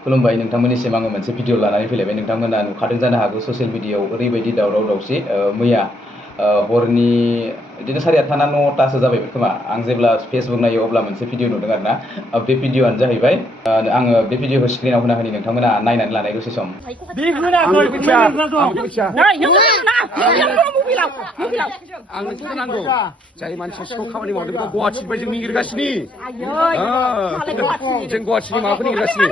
खुलुमबाय नोंथांमोननिसिम आङो मोनसे भिडिअ लानानै फैलायबाय। नोंथांमोना नुखादों जानो हागौ ससियेल मिडियायाव ओरैबायदि दावराव दावसि मैया हरनि बिदिनो 8:30 ना 9टासो जाबाय खोमा आं जेब्ला फेसबुक नायो अब्ला मोनसे भिडिअ नुदों आरोना। बे भिडिअआनो जाहैबाय आङो बे भिडिअखौ स्क्रिनाव होना होनि नोंथांमोना नायनानै लानाय दसे सम। जाय मानसिया सिखाव खामानि मावदों बेखौ गुवाहाटिनिफ्राय जों निगिरगासिनो जों गुवाहाटिनि माबाखौ निगिरगासिनो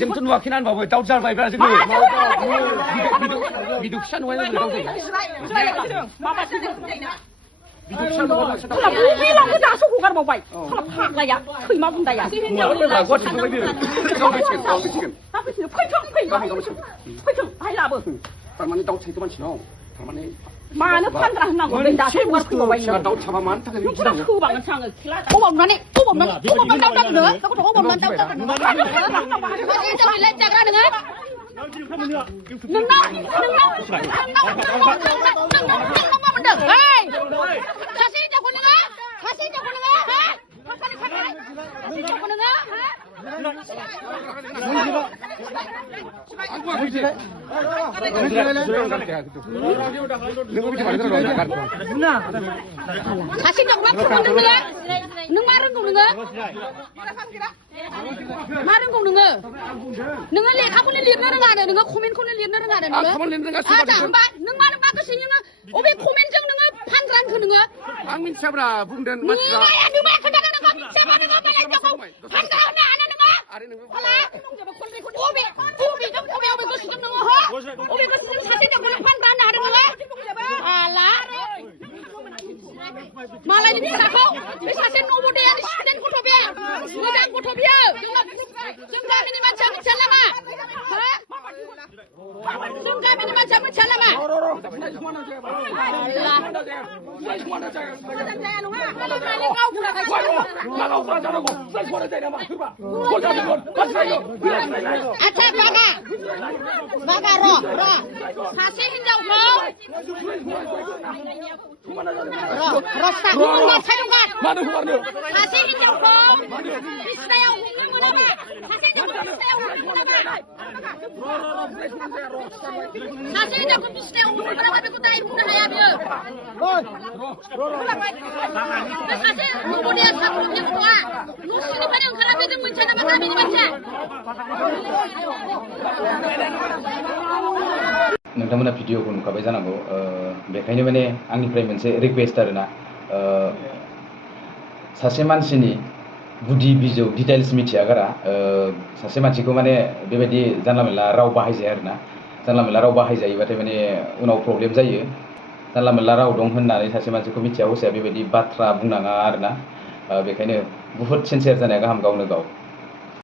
जोंथ' नुवाखैना होनबाबो दाउट जाबायब्रा जोङो बिदु फिसा नुबाय थारमाने दाउट थायो मानसिनाव थारमाने मानो फानग्रा होननांगौ दै दासो फैबावबाय नों दाउट थाबा मानो थाखाय नों होबांनोसो आङो अबावनानै दाउ दागोनो गथ' अबावनानै दाउ दागोनो जाबायलाय जाग्रा नोङो नोंनाव मा मोनदों सासे हिनजावखौ नोङो हा थांखानि हिनजावखौ नोङो सासे दंना नों मा रोंगौ नोङो लेखाखौनो लिरनो रोङानो नोङो कमेन्टखौनो लिरनो रोङानो नोङो होमबा नों मानो मा गोसो नोङो अबे कमेन्टजों नोङो फानग्रानखौ नोङो आं मिथियाब्रा बुंदों मानसिफ्रा नों मा खोन्थादों नोङो मिथियाबा नोङो फानग्रा होनो हानो नोङो आरो नोङो अबे गोसोजों नोङो अबे गोसोजों सासे दंना फानग्रा होनो हादों नोङो आला मालायनि फिसाखौ बे सासे नवोदयानि स्टुडेन्ट गथ' बे मोजां गथ' बियो जों गामिनि मानसिया मिथिया नामा जों गामिनि मानसिया मिथिया नामा आच्छा बागा र' सासे हिनजावखौ सासे हिनजावखौ बिसिनायाव हमनो मोनाबा सासे हिनजावखौ बिसिनायाव हमनो मोनाबा बेखौ दाय बुंनो हाया बियो बे सासे नवोदया साख्रिनि गथ'आ न' सिंनिफ्रायनो ओंखाराखै जों मोनथिया नामा गामिनि मानसिया नोंथांमोना भिडिअखौ नुखाबाय जानांगौ बेखायनो माने आंनिफ्राय मोनसे रिक्वेस्ट आरोना सासे मानसिनि गुदि बिजौ डिटेल्स मिथिया गारा सासे मानसिखौ माने बेबायदि जानला मोनला राव बाहायजाया आरोना जानला मोनला राव बाहायजायोबाथाय माने उनाव प्रब्लेम जायो जानला मोनला राव दं होननानै सासे मानसिखौ मिथिया हसिया बेबायदि बाथ्रा बुंनाङा आरोना बेखायनो बुहुत सिनसियार जानाया गाहाम गावनो गाव